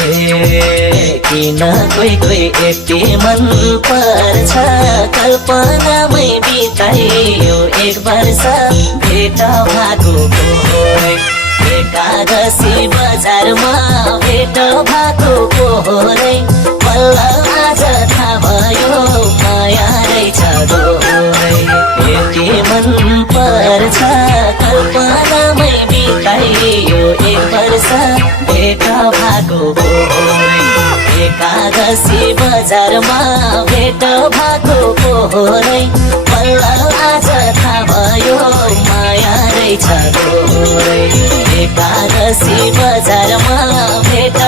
किन कोही कोही यति मन पर्छ कल्पनामै बिताइयो एक वर्ष भेट भएको पोहोरै एकादशी बजारमा भेट भएको पोहोरै बल्ल आज थाहा भयो माया रहेछ दोहोरै यति मन पर्छ कल्पनामै बिताइयो एक वर्ष भेट भएको पोहोरै एकादशी बजारमा भेट भएको पोहोरै बल्ल आज थाहा भयो माया रहेछ दोहोरै एकादशी बजारमा भेट